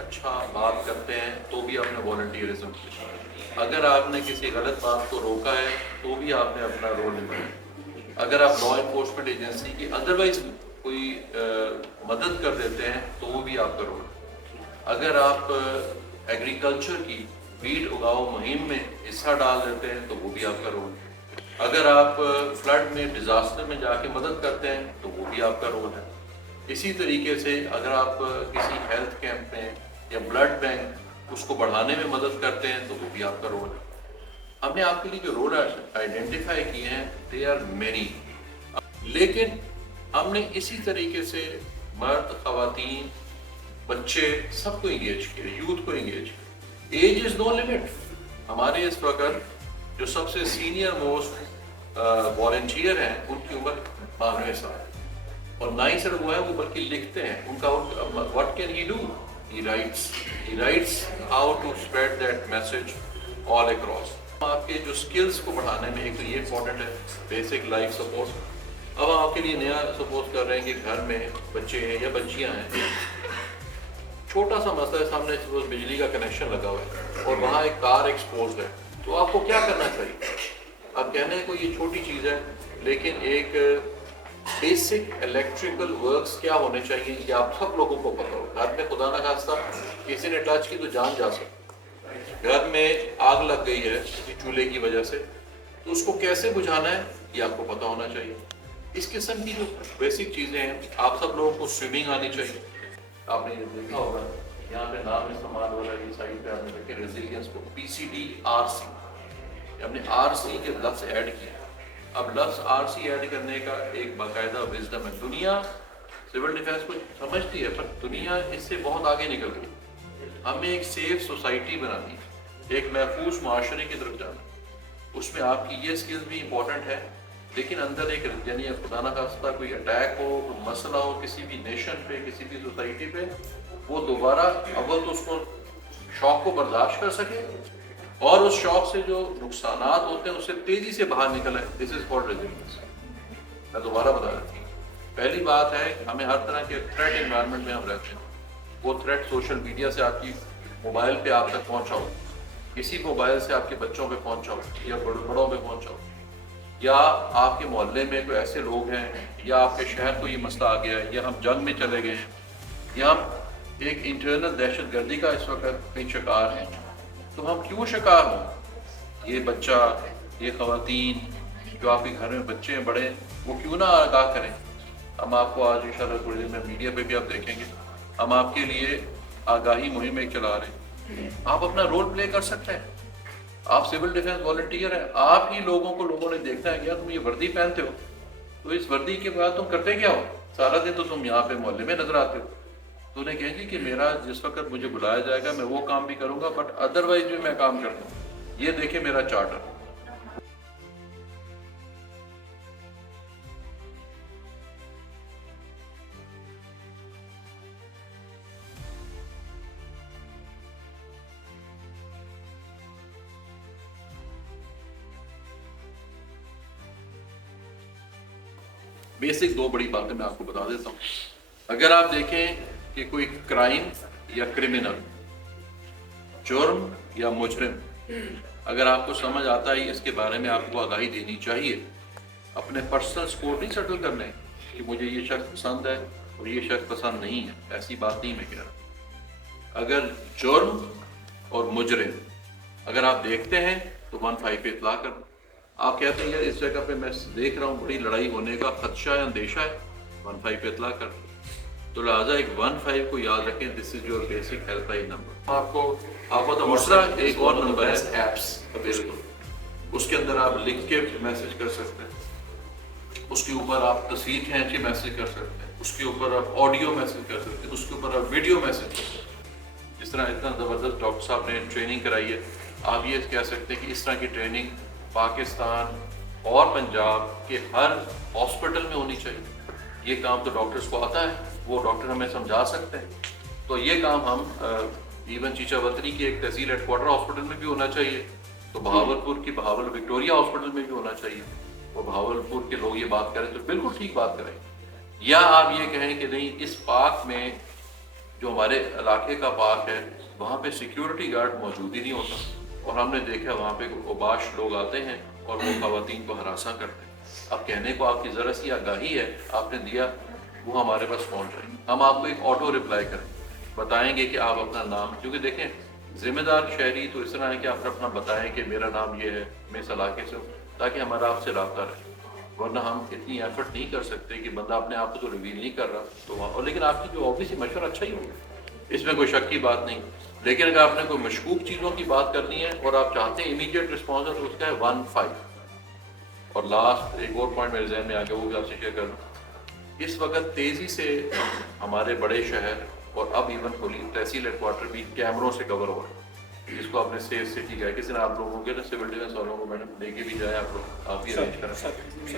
اچھا بات کرتے ہیں تو بھی آپ نے والنٹیئرزم کیا، اگر آپ نے کسی غلط بات کو روکا ہے تو بھی آپ نے اپنا رول نبھایا، اگر آپ لا انفورسمنٹ ایجنسی کی ادروائز کوئی مدد کر دیتے ہیں تو وہ بھی آپ کا رول ہے، اگر آپ ایگریکلچر کی ویٹ اگاؤ مہم میں حصہ ڈال دیتے ہیں تو وہ بھی آپ کا رول ہے، اگر آپ فلڈ میں ڈیزاسٹر میں جا کے مدد کرتے ہیں تو وہ بھی آپ کا رول ہے، اسی طریقے سے اگر آپ کسی ہیلتھ کیمپ میں یا بلڈ بینک اس کو بڑھانے میں مدد کرتے ہیں تو وہ بھی آپ کا رول ہے۔ ہم نے آپ کے لیے جو رول آئیڈینٹیفائی کیے ہیں دے آر مینی، لیکن ہم نے اسی طریقے سے مرد، خواتین، بچے سب کو انگیج کیا، یوتھ کو انگیج کیا۔ ایج از نو لمٹ۔ ہمارے اس وقت جو سب سے سینئر موسٹ والنٹیئر ہیں ان کی عمر 92 سال ہے، اور نہ ہی صرف وہ ہے، وہ بلکہ لکھتے ہیں۔ ان کا what can he do? He writes how to spread that message all across۔ آپ کے جو سکلز کو بڑھانے میں ایک تو یہ امپورٹنٹ ہے بیسک لائف سپورٹ۔ اب آپ کے لیے نیا سپوز کر رہے ہیں کہ گھر میں بچے ہیں یا بچیاں ہیں، چھوٹا سا مسئلہ ہے، سامنے بجلی کا کنیکشن لگا ہوا ہے اور وہاں ایک تار ایکسپوزڈ ہے، تو آپ کو کیا کرنا چاہیے؟ آپ کہنے کو یہ چھوٹی چیز ہے، لیکن ایک بیسک الیکٹریکل ورکس کیا ہونے چاہیے یہ آپ سب لوگوں کو پتا ہو۔ گھر میں خدا نہ خواستہ کسی نے ٹچ کی تو جان جا سکتی، گھر میں آگ لگ گئی ہے کسی چولہے کی وجہ سے، تو اس کو کیسے بجھانا ہے یہ آپ کو پتا ہونا چاہیے۔ اس قسم کی جو بیسک چیزیں ہیں، آپ سب لوگوں کو سوئمنگ آنی چاہیے۔ آپ نے یہ دیکھا ہوگا یہاں پہ نام استعمال ہو رہا ہے، یہ سائٹ پہ آپ نے دیکھے ریزیلینس کو PCDRC، ہم نے RC کے لفظ ایڈ کیا۔ اب لفظ RC ایڈ کرنے کا ایک باقاعدہ وزڈم ہے۔ دنیا سول ڈیفینس کو سمجھتی ہے، پر دنیا اس سے بہت آگے نکل گئی۔ ہمیں ایک سیف سوسائٹی بنانی ہے، ایک محفوظ معاشرے کی طرف جانا، اس میں آپ کی یہ سکلز بھی امپورٹنٹ ہے، لیکن اندر ایک یعنی خدا نہ خواستہ کوئی اٹیک ہو، کوئی مسئلہ ہو کسی بھی نیشن پہ، کسی بھی سوسائٹی پہ، وہ دوبارہ اول تو اس کو شوق کو برداشت کر سکے، اور اس شوق سے جو نقصانات ہوتے ہیں اس سے تیزی سے باہر نکل آئے۔ دس از کالڈ ریزیلینس۔ میں دوبارہ بتا دیتا ہوں، پہلی بات ہے کہ ہمیں ہر طرح کے تھریٹ انوائرمنٹ میں ہم رہتے ہیں، وہ تھریٹ سوشل میڈیا سے آپ کی موبائل پہ آپ تک پہنچا ہو، کسی موبائل سے آپ کے بچوں پہ پہنچا ہو یا بڑوں پہ پہنچا ہو، یا آپ کے محلے میں کوئی ایسے لوگ ہیں، یا آپ کے شہر کو یہ مسئلہ آ گیا ہے، یا ہم جنگ میں چلے گئے ہیں، یا ہم ایک انٹرنل دہشت گردی کا اس وقت ایک شکار ہیں، تو ہم کیوں شکار ہوں؟ یہ بچہ، یہ خواتین جو آپ کے گھر میں بچے ہیں بڑے، وہ کیوں نہ آگاہ کریں؟ ہم آپ کو آج انشاءاللہ تھوڑی دیر میں میڈیا پہ بھی آپ دیکھیں گے، ہم آپ کے لیے آگاہی مہم ایک چلا رہے ہیں۔ آپ اپنا رول پلے کر سکتے ہیں، آپ سول ڈیفینس والنٹیئر ہیں، آپ ہی لوگوں نے دیکھنا ہے کہ تم یہ وردی پہنتے ہو، تو اس وردی کے بعد تم کرتے کیا ہو؟ سارا دن تو تم یہاں پہ محلے میں نظر آتے ہو، تو انہیں کہیں گے کہ میرا جس وقت مجھے بلایا جائے گا میں وہ کام بھی کروں گا، بٹ ادروائز بھی میں کام کرتا ہوں، یہ دیکھیں میرا چارٹر۔ بیسک دو بڑی باتیں میں آپ کو بتا دیتا ہوں۔ اگر آپ دیکھیں کہ کوئی کرائم یا کرمنل، جرم یا مجرم، اگر آپ کو سمجھ آتا ہے اس کے بارے میں آپ کو آگاہی دینی چاہیے، اپنے پرسنل سکور نہیں سیٹل کرنے کہ مجھے یہ شخص پسند ہے اور یہ شخص پسند نہیں ہے، ایسی بات نہیں میں کہہ رہا۔ اگر جرم اور مجرم اگر آپ دیکھتے ہیں تو 15 پہ اطلاع کر دیں۔ آپ کہتے ہیں یار اس جگہ پہ میں دیکھ رہا ہوں بڑی لڑائی ہونے کا خدشہ ہے، اندیشہ ہے، 15 پہ اطلاع کر دیں۔ تو لہٰذا ایک 15 کو یاد رکھیں، this is your basic helpline number. آپ کو دوسرا ایک اور نمبر ہے ایپس اویلیبل، اس کے اندر آپ لکھ کے میسج کر سکتے ہیں، اس کے اوپر آپ تصویر کھینچ کے میسج کر سکتے ہیں، اس کے اوپر آپ آڈیو میسج کر سکتے ہیں، اس کے اوپر آپ ویڈیو میسج کر سکتے ہیں۔ جس طرح اتنا زبردست ڈاکٹر صاحب نے ٹریننگ کرائی ہے، آپ یہ کہہ سکتے ہیں کہ اس طرح کی ٹریننگ پاکستان اور پنجاب کے ہر ہاسپٹل میں ہونی چاہیے۔ یہ کام تو ڈاکٹرز کو آتا ہے، وہ ڈاکٹر ہمیں سمجھا سکتے ہیں، تو یہ کام ہم ایون چیچا وطنی کے ایک تحصیل ہیڈ کوارٹر ہاسپٹل میں بھی ہونا چاہیے، تو بہاولپور کی بہاول وکٹوریا ہاسپٹل میں بھی ہونا چاہیے، وہ بہاولپور کے لوگ یہ بات کریں تو بالکل ٹھیک بات کریں۔ یا آپ یہ کہیں کہ نہیں اس پاک میں جو ہمارے علاقے کا پارک ہے وہاں پہ سیکیورٹی گارڈ موجود ہی نہیں ہوتا، اور ہم نے دیکھا وہاں پہ اوباش لوگ آتے ہیں اور وہ خواتین کو ہراساں کرتے ہیں۔ اب کہنے کو آپ کی ذرا سی آگاہی ہے، آپ نے دیا، وہ ہمارے پاس پہنچ رہی، ہم آپ کو ایک آٹو رپلائی کریں، بتائیں گے کہ آپ اپنا نام، کیونکہ دیکھیں ذمہ دار شہری تو اس طرح ہے کہ آپ اپنا بتائیں کہ میرا نام یہ ہے، میں اس علاقے سے ہوں، تاکہ ہمارا آپ سے رابطہ رہے، ورنہ ہم اتنی ایفرٹ نہیں کر سکتے کہ بندہ اپنے آپ کو تو ریویل نہیں کر رہا تو وہاں، اور لیکن آپ کی جو آبویسلی مشورہ اچھا ہی ہوگا، اس میں کوئی شک کی بات نہیں، لیکن اگر آپ نے کوئی مشکوک چیزوں کی بات کرنی ہے اور آپ چاہتے ہیں امیڈیٹ رسپانس ہے تو اس کا ہے 15۔ اور لاسٹ ایک اور پوائنٹ میرے ذہن میں آ گیا، وہ بھی آپ سے شیئر کر دوں۔ اس وقت تیزی سے ہمارے بڑے شہر اور اب ایون پولیس تحصیل ہیڈ کوارٹر بھی کیمروں سے کور ہو رہے ہیں، جس کو آپ نے سیف سٹی کہا، کسی نے آپ لوگوں کے نا سول ڈیفینس والوں کو میں نے لے کے بھی جائے، آپ لوگ آپ بھی ارینج کریں،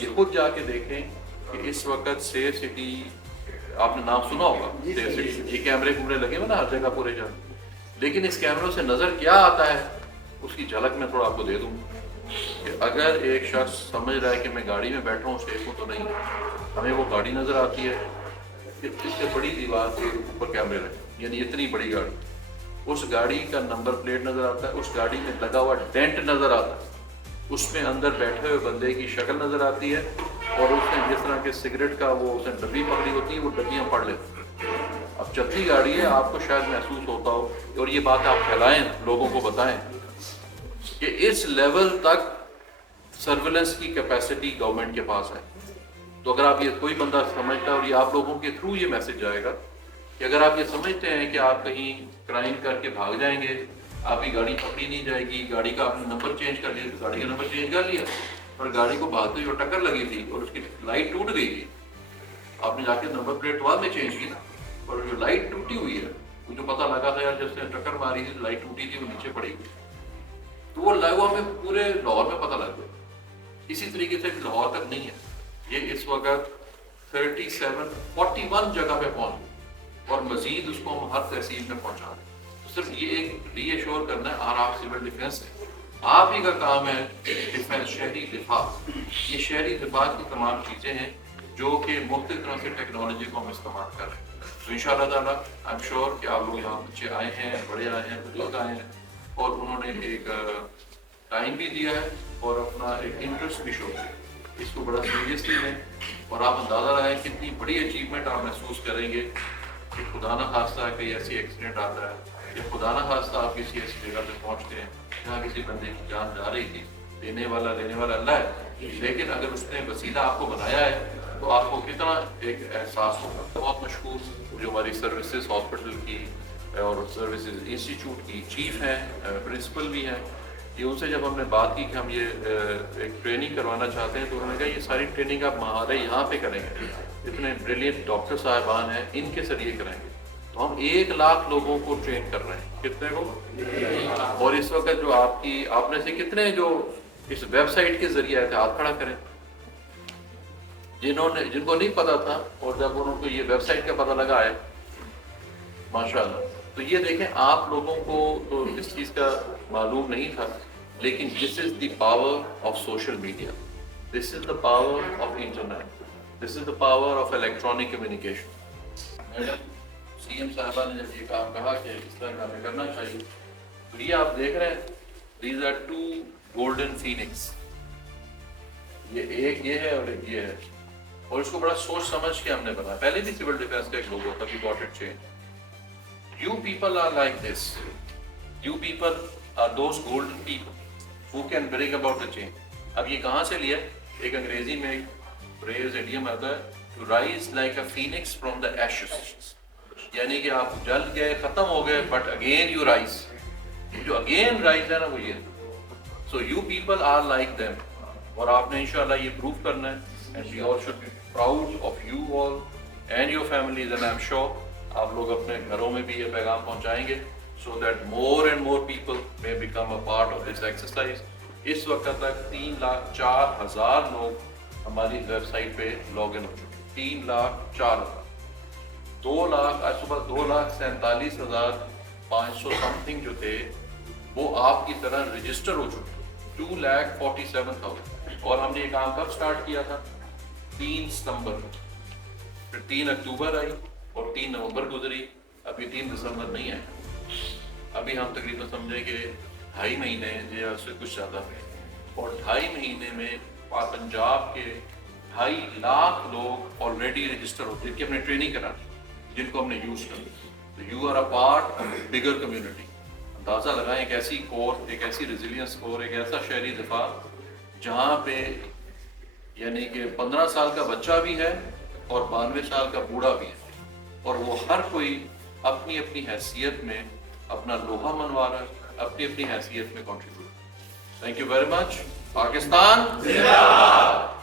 یہ خود جا کے دیکھیں کہ اس وقت سیف سٹی، آپ نے نام سنا ہوگا سیف سٹی، یہ کیمرے لگے ہوئے نا ہر جگہ پورے جگہ، لیکن اس کیمروں سے نظر کیا آتا ہے اس کی جھلک میں تھوڑا آپ کو دے دوں کہ اگر ایک شخص سمجھ رہا ہے کہ میں گاڑی میں بیٹھا ہوں سیف ہوں تو نہیں، ہمیں وہ گاڑی نظر آتی ہے کہ اس سے بڑی دیوار کے اوپر کیمرے لگے، یعنی اتنی بڑی گاڑی، اس گاڑی کا نمبر پلیٹ نظر آتا ہے، اس گاڑی میں لگا ہوا ڈینٹ نظر آتا ہے، اس میں اندر بیٹھے ہوئے بندے کی شکل نظر آتی ہے، اور اس نے جس طرح کے سگریٹ کا وہ اس نے ڈبی پکڑی ہوتی ہے، وہ ڈبی ہم پڑھ لیتے ہیں۔ اب چلتی گاڑی ہے، آپ کو شاید محسوس ہوتا ہو، اور یہ بات آپ پھیلائیں، لوگوں کو بتائیں کہ اس لیول تک سرویلنس کی کیپیسٹی گورنمنٹ کے پاس ہے۔ تو اگر آپ یہ کوئی بندہ سمجھتا ہے، اور یہ آپ لوگوں کے تھرو یہ میسج جائے گا کہ اگر آپ یہ سمجھتے ہیں کہ آپ کہیں کرائم کر کے بھاگ جائیں گے، آپ کی گاڑی پکڑی نہیں جائے گی، گاڑی کا آپ نے نمبر چینج کر لیا تو گاڑی کا نمبر چینج کر لیا، اور گاڑی کو بھاگتے ہوئے ٹکر لگی تھی اور اس کی لائٹ ٹوٹ گئی تھی، آپ نے جا کے نمبر پلیٹ بعد میں چینج کی نا، اور جو لائٹ ٹوٹی ہوئی ہے، وہ جو پتہ لگا تھا یار جس نے ٹکر ماری تھی لائٹ ٹوٹی تھی، وہ نیچے پڑی ہوئی، تو وہ لگوا میں پورے لاہور میں پتہ لگ گیا۔ اسی طریقے سے لاہور تک نہیں ہے، یہ اس وقت 41 جگہ پہ پہنچ گئے، اور مزید اس کو ہم ہر تحصیل میں پہنچا رہے ہیں۔ تو صرف یہ ایک ری ایشور کرنا ہے، اور آپ سول ڈیفینس ہے، آپ ہی کا کام ہے ڈیفینس، شہری دفاع، یہ شہری دفاع کی تمام چیزیں ہیں جو کہ مختلف طرح سے ٹیکنالوجی کو ہم استعمال کر رہے ہیں۔ تو ان شاء اللہ تعالیٰ آئی ایم شیور کہ آپ لوگ یہاں بچے آئے ہیں، بڑے آئے ہیں، بزرگ آئے ہیں، اور انہوں نے ایک ٹائم بھی دیا ہے اور اپنا ایک انٹرسٹ بھی شو کیا، اس کو بڑا سیریسلی لیں، اور آپ اندازہ لگائیں کتنی بڑی اچیومنٹ آپ محسوس کریں گے کہ خدا نہ خواستہ کوئی ایسی ایکسیڈنٹ آتا ہے، یا خدا نہ خواستہ آپ کسی ایسی جگہ پہ پہنچتے ہیں جہاں کسی بندے کی جان جا رہی تھی، دینے والا لینے والا اللہ ہے، لیکن اگر اس نے وسیلہ آپ کو بنایا ہے تو آپ کو کتنا ایک احساس ہوگا۔ بہت مشکور جو ہماری سروسز ہاسپٹل کی اور سروسز انسٹیٹیوٹ کی چیف ہیں، پرنسپل بھی ہیں، یہ ان سے جب ہم نے بات کی کہ ہم یہ ایک ٹریننگ کروانا چاہتے ہیں تو انہوں نے کہا یہ ساری ٹریننگ آپ مہارے یہاں پہ کریں گے، اتنے بریلینٹ ڈاکٹر صاحبان ہیں، ان کے ذریعے کریں گے، تو ہم 1 لاکھ لوگوں کو ٹرین کر رہے ہیں، کتنے کو؟ اور اس وقت جو آپ میں سے کتنے جو اس ویب سائٹ کے ذریعے آئے تھے، ہاتھ کھڑا کریں، جن کو نہیں پتا تھا، اور جب انہوں کو یہ ویب سائٹ کا پتہ لگا ہے، ماشاءاللہ۔ تو یہ دیکھیں آپ لوگوں کو تو اس چیز کا معلوم نہیں تھا، لیکن this is the power of social media, this is the power of internet, this is the power of electronic communication. Madam C M صاحبہ نے جب یہ کام کہا کہ اس طرح کا ہمیں کرنا چاہیے، تو یہ آپ دیکھ رہے ہیں دیز آر 2 گولڈن فینکس، یہ ایک یہ ہے اور ایک یہ ہے، اور اس کو بڑا سوچ سمجھ کے ہم نے بنایا۔ پہلے بھی سول ڈیفینس کا ایک لوگو تھا، we got it change. You people are like this. You people are those golden people who can bring about the change. اب یہ کہاں سے لیا؟ ایک انگریزی میں ایک فریز ایڈیم آتا ہے to rise like a phoenix from the ashes، یعنی کہ آپ جل گئے، ختم ہو گئے، but again you rise، جو again rise ہے نا وہ یہ، so you people are like them، اور آپ نے انشاءاللہ یہ پروف کرنا ہے، and we all should be proud of you all and your families، and I'm sure آپ لوگ اپنے گھروں میں بھی یہ پیغام پہنچائیں گے so that more and more people may become a part of this exercise۔ اس وقت تک 3,04,000 لوگ ہماری ویب سائٹ پہ لاگ ان ہو چکے، 3,04,000، 2 لاکھ آج صبح 2,47,500 سم تھنگ جو تھے وہ آپ کی طرح رجسٹر ہو چکے، 2,47,000۔ اور ہم نے یہ کام کب سٹارٹ کیا تھا؟ 3 ستمبر، پھر 3 اکتوبر آئی اور 3 نومبر گزری، ابھی 3 دسمبر نہیں ہے, ابھی ہم تقریباً سمجھیں کہ 2.5 مہینے یا اس سے کچھ زیادہ میں, اور 2.5 مہینے میں پنجاب کے 2.5 لاکھ لوگ آلریڈی رجسٹر ہوتے ہیں کہ ہم نے ٹریننگ کرا, جن کو ہم نے یوز کر. تو you are a part of bigger community. اندازہ لگائیں ایک ایسی کور, ایک ایسی ریزیلینس کور, ایک ایسا شہری دفاع جہاں پہ یعنی کہ 15 سال کا بچہ بھی ہے اور 92 سال کا بوڑھا بھی ہے, اور وہ ہر کوئی اپنی اپنی حیثیت میں اپنا لوہا منوا رہا ہے, اپنی اپنی حیثیت میں contribute. Thank you very much. Pakistan زندہ باد.